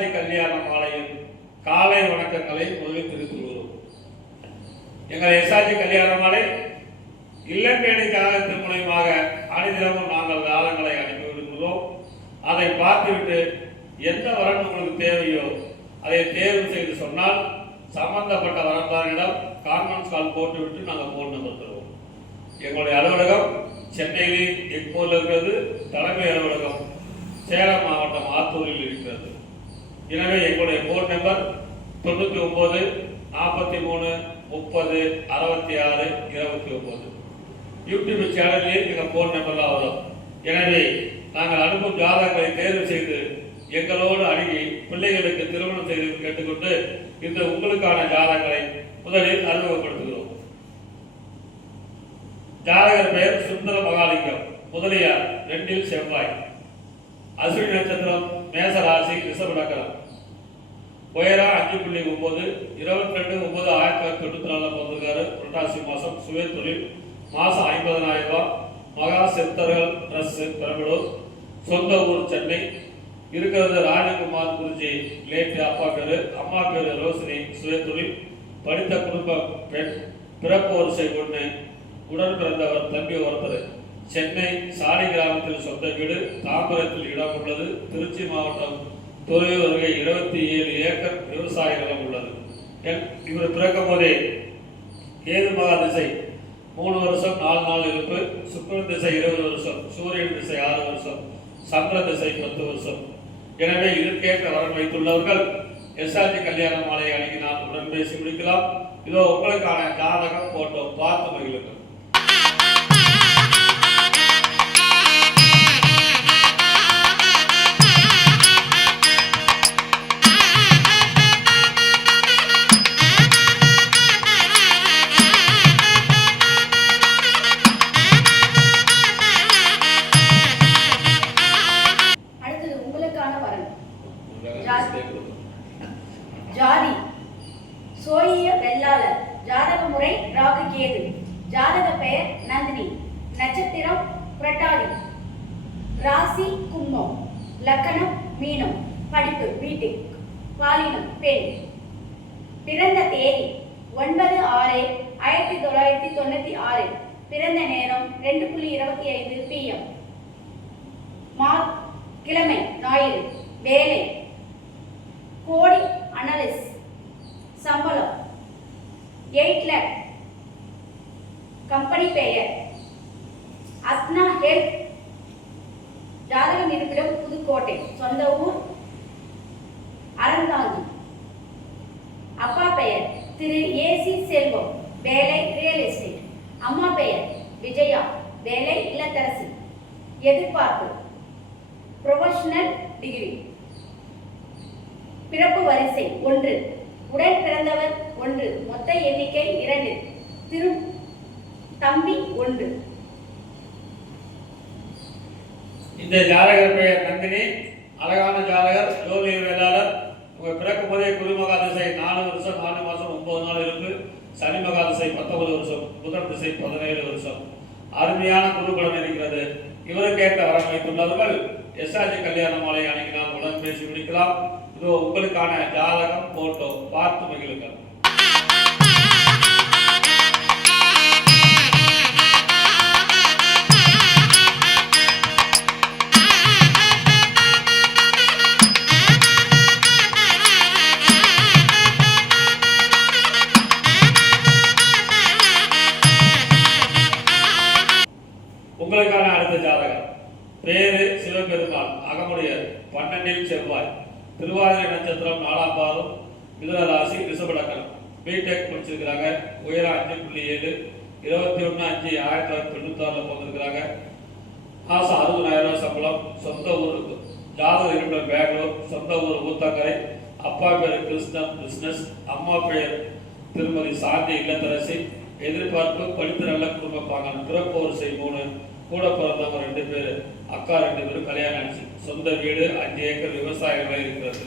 SRG கல்யாண மாலையின் காலை வணக்கங்களை முதலில் தெரிவித்துக் கொள்கிறோம். எங்கள் எஸ்ஆர்ஜி கல்யாண மாலை இல்லம்பேணி ஜாதகத்தின் மூலமாக அனைதினமும் நாங்கள் ஜாதகங்களை அனுப்பிவிடுகிறோம். அதை பார்த்துவிட்டு எந்த வரன் உங்களுக்கு தேவையோ அதை தேர்வு செய்து சொன்னால் சம்பந்தப்பட்ட வரன்தாரிடம் கான்ஃபரன்ஸ் கால் போட்டுவிட்டு நாங்கள் ஃபோன் நம்பர் தருவோம். எங்களுடைய அலுவலகம் சென்னையில் எக்மோரில் இருக்கிறது. தலைமை அலுவலகம் சேலம் மாவட்டம் ஆத்தூரில் இருக்கிறது. எனவே எங்களுடைய ஃபோன் நம்பர் 99 43 30 66 29. யூடியூப் சேனலில் எங்கள் ஃபோன் நம்பர்லாம் வரும். எனவே நாங்கள் அனுப்பும் ஜாதகங்களை தேர்வு செய்து எங்களோடு அணுகி பிள்ளைகளுக்கு திருமணம் செய்து கேட்டுக்கொண்டு இந்த உங்களுக்கான ஜாதகங்களை முதலில் அறிமுகப்படுத்துகிறோம். ஜாதகர் பெயர் சுந்தர மகாலிங்கம், முதலியார், 2 செவ்வாய், அஸ்வினி நட்சத்திரம், மேச ராசி, ரிஷப லக்னம், உயரம் 5.9, 22/9/1994 பிறந்திருக்காரு. புரட்டாசி மாதம், சுய தொழில், மாதம் 50,000 ரூபாய், மகா சித்தர்கள் ட்ரஸ், பெரம்பலூர், சொந்த ஊர் சென்னை, இருக்கிறது ராஜகுமார் குறிச்சி, லேட்டு அப்பா பேரு, அம்மா பேரு ரோசினி, சுய தொழில், படித்த குடும்ப பெண், பிறப்பு வரிசை பொண்ணு, உடன் பிறந்தவர் தம்பி ஒருத்தர், சென்னை சாலை கிராமத்தில் சொந்த வீடு, தாம்பரத்தில் இடம் உள்ளது. திருச்சி மாவட்டம் துறையூர் அருகே 27 ஏக்கர் விவசாய நிலம் உள்ளது. இவர் பிறக்கும் போதே கேது மகா திசை 3 வருஷம் 4 நாள் இருப்பு, சுக்கிரன் திசை 20 வருஷம், சூரியன் திசை 6 வருஷம், சந்திர திசை 10 வருஷம். எனவே இதற்கேற்ற வரன் வைத்துள்ளவர்கள் எஸ்ஆர்ஜி கல்யாண மாலையை அணுகினால் உடன் பேசி முடிக்கலாம். இதோ உங்களுக்கான ஜாதகம் போட்டோ பார்த்து மகிழுங்கள். ஜாதி சோழிய வெள்ளாளர், ஜாதக முறை ராகு கேது, ஜாதக பெயர் நந்தினி, நட்சத்திரம் புரட்டாதி, ராசி கும்பம், லக்கணம் மீனம், படிப்பு பிடெக், பாலினம் பெண், பிறந்த தேதி 9/6/1996, பிறந்த நேரம் 2:25 PM, கிழமை ஞாயிறு, வேலை கோடி அனலிஸ்ட், சம்பளம் 8 lakh, கம்பெனி பெயர் அஸ்னா ஹெல்த், ஜாதகம் இருப்பிடம் புதுக்கோட்டை, சொந்த ஊர் அறந்தாங்கி, அப்பா பெயர் திரு ஏசி செல்வம், வேலை ரியல் எஸ்டேட், அம்மா பெயர் விஜயா, வேலை இல்லத்தரசி, எதிர்பார்ப்பு ப்ரொஃபஷனல் டிகிரி, பிறப்பு வரிசை 1, உடன் பிறந்தவர் 1, மொத்த எண்ணிக்கை 2, தம்பி 1. இந்த ஜாதகர் பெயர் நந்தினி, அழகான ஜாதகர், ஜோதிட வேளாளர். உங்க பிறக்கும் போதே குருமகா திசை 4 வருஷம் 4 மாதம் 9 நாள் இருக்கு. சனி மகா திசை 19 வருஷம், புதன் திசை 17 வருஷம். அருமையான குருபலன் இருக்கிறது. இவருக்கேற்ற வரம் வைத்துள்ளவர்கள் எஸ்ஆர்ஜி கல்யாண மாலை அணுகினால் உடன் பேசி முடிக்கலாம். இதோ உங்களுக்கான ஜாதகம் போட்டோ பார்த்து மகிழுங்கள். உங்களுக்கான அடுத்த ஜாதகம் பேரு சிவபெருமாள், அகமுடையர், 12 செவ்வாய், திருவாதிரை நட்சத்திரம், 4ஆம் பாதம், மிதுன ராசி, ரிஷப லக்னம், பிடெக் முடிச்சிருக்கிறாங்க. உயரம் 5.7, 21/5/1996 பிறந்திருக்கிறாங்க. மாசம் 60,000 ரூபாய் சம்பளம். சொந்த ஊர் ஜாதக இருப்பிடம் பெங்களூர், சொந்த ஊர் ஊத்தங்கரை, அப்பா பேர் கிருஷ்ணன் பிசினஸ், அம்மா பெயர் திருமதி சாந்தி இல்லத்தரசி, எதிர்பார்ப்பு படித்து நல்ல குடும்ப பாங்கன், பிறப்பு வரிசை 3, கூட பிறந்தவங்க 2 பேர், அக்கா 2 பேரும் கல்யாணம் ஆச்சு. சொந்த வீடு 5 ஏக்கர் விவசாய நிலம் இருக்கிறது.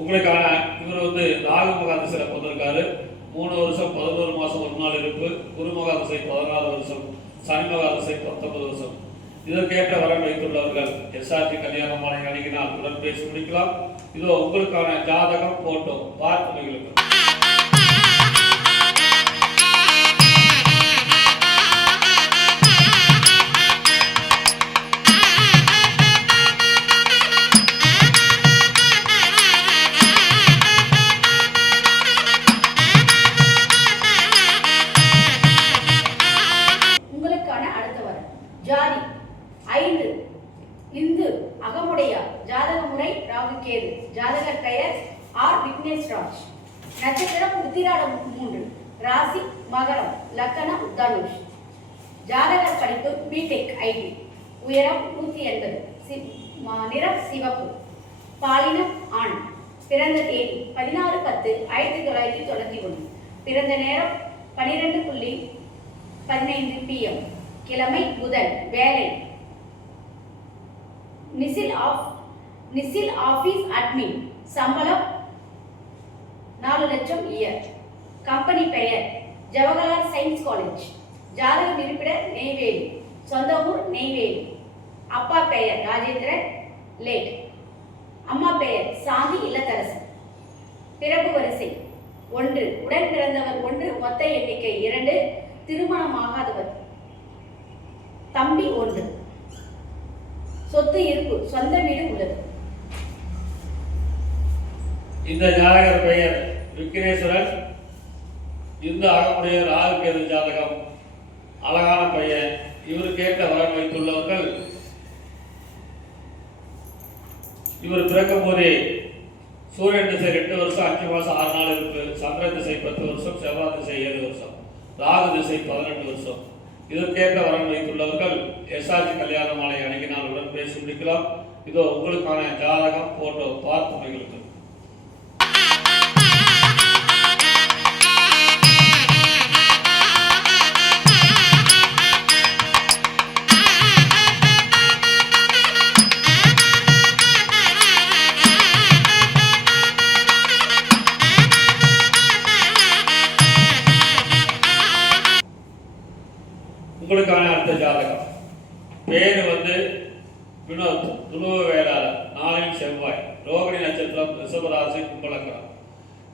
உங்களுக்கான இவர் ராகு மகா திசையில் பிறந்திருக்காரு. 3 வருஷம் 11 மாதம் 1 நாள் இருப்பு. குரு மகா திசை 14 வருஷம், சனி மகா திசை 19 வருஷம். இதற்கேற்ற வரன் வைத்துள்ளவர்கள் எஸ்ஆர்ஜி கல்யாண மாலை அணுகினால் உடன் பேசி முடிக்கலாம். இதோ உங்களுக்கான ஜாதகம் போட்டோ பார்த்து மகிழுங்கள். உங்களுக்கான அடுத்த வரன் ஜாதி 5 இந்து அகமுடையார். ஜாதக முறை ராகு கேது. ஜாதகர் பெயர் ஆர் விக்னேஷ் ராஜ். நட்சத்திரம் உத்திராடம் 3. ராசி மகரம். லக்கணம் தனுஷ். ஜாதகர் படிப்பு பிடெக் ஐடி. உயரம் 180. நிறம் சிவப்பு. பாலினம் ஆண். பிறந்த தேதி 16/10/1991. பிறந்த நேரம் 12:15 PM. கிழமை புதன். வேலை நிசில் ஆபீஸ் அட்மின். சம்பளம் 4 லட்சம் இயர். கம்பெனி பெயர் ஜவஹர்லால் சயின்ஸ் காலேஜ். ஜாதகம் இருப்பிட நெய்வேலி. சொந்த ஊர் நெய்வேலி. அப்பா பெயர் ராஜேந்திரன் லேட். அம்மா பெயர் சாந்தி இல்லத்தரசு. பிறப்பு வரிசை 1. உடன் பிறந்தவர் 1. மொத்த எண்ணிக்கை 2. திருமணமாகாதவர் தம்பி 1. சொத்து இருப்பு சொந்த வீடு உள்ளது. இந்த ஜாதகர் பெயர் விக்னேஸ்வரன். இந்த அகமுடைய ராகு கேது ஜாதகம். அழகான பையன். இவருக்கேற்ற வரன் வைத்துள்ளவர்கள் இவர் பிறக்கும் போதே சூரியன் திசை 2 வருஷம் 5 மாசம் 6 நாள் இருக்கு. சந்திரன் திசை 10 வருஷம். செவ்வாய் திசை 7 வருஷம். ராகு திசை 18 வருஷம். இதற்கேற்ற வரன் வைத்துள்ளவர்கள் எஸ்ஆர்ஜி கல்யாண மாலை அணுகினால் உடன் பேசி முடிக்கலாம். இதோ உங்களுக்கான ஜாதகம் போட்டோ பார்த்து மகிழுங்கள். உங்களுக்கான அடுத்த ஜாதகம் பேரு வினோத். துருவ வேளாளர். நாளில் செவ்வாய். ரோகிணி நட்சத்திரம். ரிஷபராசி கும்பலக்கரம்.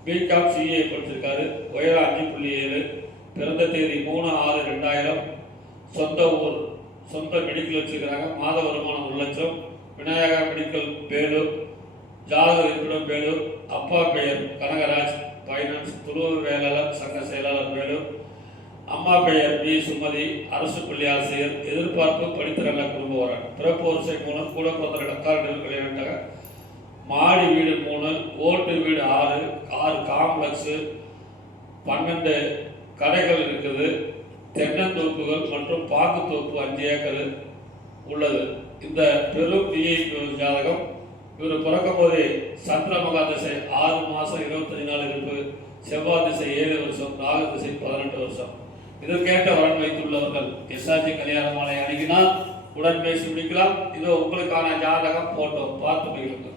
பிகாம் சிஏ படிச்சிருக்காரு. உயரம் 5.7. பிறந்த தேதி 3/6/2000. சொந்த ஊர் சொந்த மெடிக்கல் வச்சிருக்கிறாங்க. மாத வருமானம் 1 லட்சம். விநாயகா மெடிக்கல் பேலூர். ஜாதக இருப்பிடம் பேலூர். அப்பா பெயர் கனகராஜ் பைனான்ஸ். துருவ வேளாளர் சங்க செயலாளர் பேலூர். அம்மா பெயர் வி சுமதி. அரசு பள்ளி ஆசிரியர். எதிர்பார்ப்பு படித்திரல்ல குடும்ப வரன். பிறப்பு வரிசை 3. கூட பிறந்த இடக்காரர்கள் விளையாட்டாக. மாடி வீடு 3. ஓட்டு வீடு 6 காம்ப்ளெக்ஸு 12 கடைகள் இருக்குது. தென்னந்தோப்புகள் மற்றும் பாக்குத்தோப்பு 5 ஏக்கர் உள்ளது. இந்த பெரும் விஐபி ஜாதகம். இவர் பிறக்கும் போதே சந்திர மகா திசை 6 மாசம் 25 நாள் இருப்பு. செவ்வாய் திசை 7 வருஷம். ராகு திசை 18 வருஷம். இதற்கேற்ற வரன் வைத்துள்ளவர்கள் எஸ்ஆர்ஜி கல்யாண மாலை அணுகினால் உடன் பேசி முடிக்கலாம். இதோ உங்களுக்கான ஜாதகம் போட்டோ பார்த்து மகிழுங்கள்.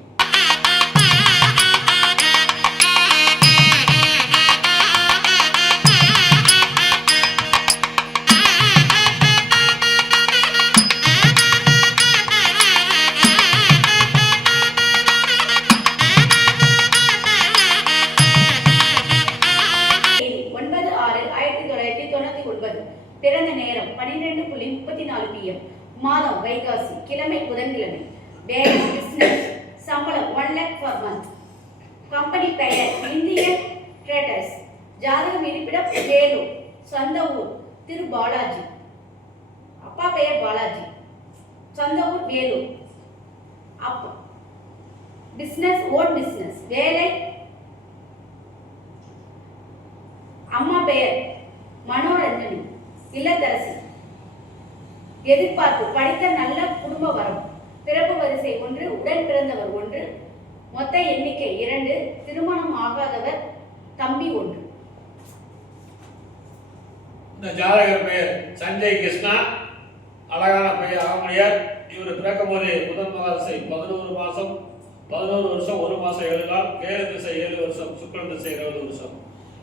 பிறந்த நேரம் 12:34 PM. மாதம் வைகாசி. கிழமை புதன்கிழமை. வேலை பிசினஸ். சம்பளம் 1 lakh per month. கம்பெனி பெயர் இந்தியன் ட்ரேடர்ஸ். ஜாதகம் இருப்பிடம் வேலூர். சொந்த ஊர் திரு பாலாஜி. அப்பா பெயர் பாலாஜி. சொந்த ஊர் வேலூர். அப்பா பிசினஸ் ஓன் பிசினஸ். வேலை அம்மா பெயர் மனோரஞ்சனி இல்லத்தரசி. எதிர்பார்ப்பு படித்த நல்ல குடும்ப வரம். பிறப்பு வரிசை 1. உடன் பிறந்தவர் 1. மொத்த எண்ணிக்கை 2. திருமணம் ஆகாதவர் தம்பி 1. இந்த ஜாதகர் பெயர் சஞ்சய் கிருஷ்ணா. அழகான பெயர் ஆமணியார். இவர் பிறக்கும் போதே புதன் மகா திசை 11 மாசம் 11 வருஷம் 1 மாசம் 7 நாள். கேது திசை 7 வருஷம். சுக்கிரன் திசை 20 வருஷம்.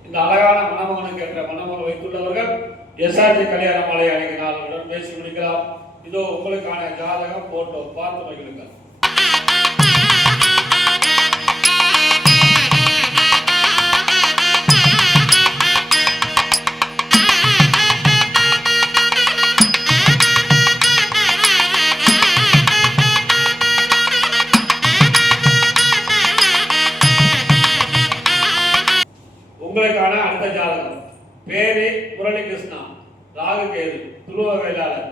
இந்த அழகான மணமகனுக்கு என்ற மணமகன் வைத்துள்ளவர்கள் எஸ்ஆர்ஜி கல்யாண மாலை அணுகினால் உடன் பேசி முடிக்கலாம். இதோ உங்களுக்கான ஜாதகம் போட்டோ பார்த்து மகிழுங்கள். உங்களுக்கான அடுத்த ஜாதகம். பேரு முரளிகிருஷ்ணா, ராகு கேது, துருவ வேளாளர்,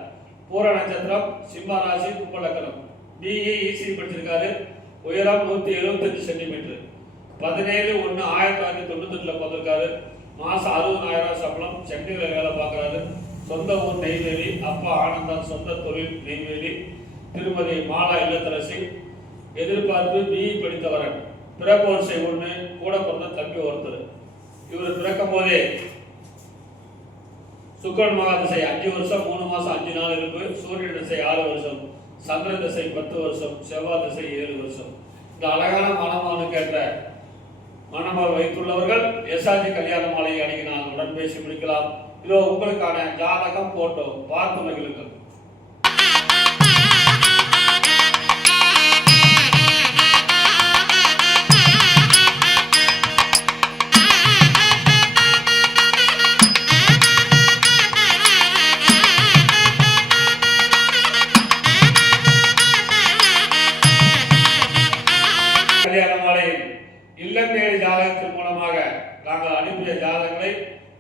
பூர நட்சத்திரம், சிம்ம ராசி, கும்பலக்கணம், பிஇ இசி படிச்சிருக்காரு. உயரம் 175 சென்டிமீட்டர். 17/1/1998 பிறந்திருக்காரு. மாசம் 60,000 சம்பளம். சென்னையில் வேலை பார்க்குறாரு. சொந்த ஊர் நெய்வேலி. அப்பா ஆனந்தன், சொந்த தொழில் நெய்வேலி. திருமதி மாலா இல்லத்தரசி. எதிர்பார்ப்பு பிஇ படித்தவரன். பிறப்போர்சை 1, கூட பிறந்த தம்பி ஒருத்தர். இவர் பிறக்கும் போதே சுக்கிரன் மகா திசை 5 வருஷம் 3 மாசம் 5 நாள் இருப்பு. சூரியன் திசை 6 வருஷம். சந்திரன் திசை 10 வருஷம். செவ்வாய் திசை 7 வருஷம். இந்த அழகான மணமகனுக்கு ஏற்ற மணமகள் வைத்துள்ளவர்கள் எஸ்ஆர்ஜி கல்யாண மாலையை அணுகினால் உடன் பேசி முடிக்கலாம். இதோ உங்களுக்கான ஜாதகம் போட்டோ பார்த்து மகிழுங்கள். கல்யாண மாலையில் இல்லம் தேடி ஜாதகத்தின் மூலமாக நாங்கள் அனுப்பிய ஜாதகங்களை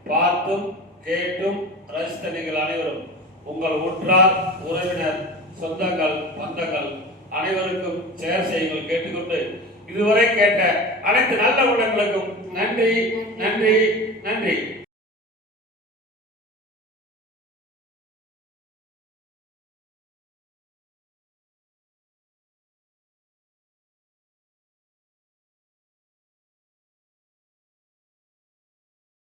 பார்த்தும் கேட்டும் ரசித்த நீங்கள் அனைவரும் உங்கள் உற்றார் உறவினர் சொந்தங்கள் பந்தங்கள் அனைவருக்கும் ஷேர் செய்யுங்கள் கேட்டுக்கொண்டு இதுவரை கேட்ட அனைத்து நல்ல உள்ளங்களுக்கும் நன்றி நன்றி நன்றி.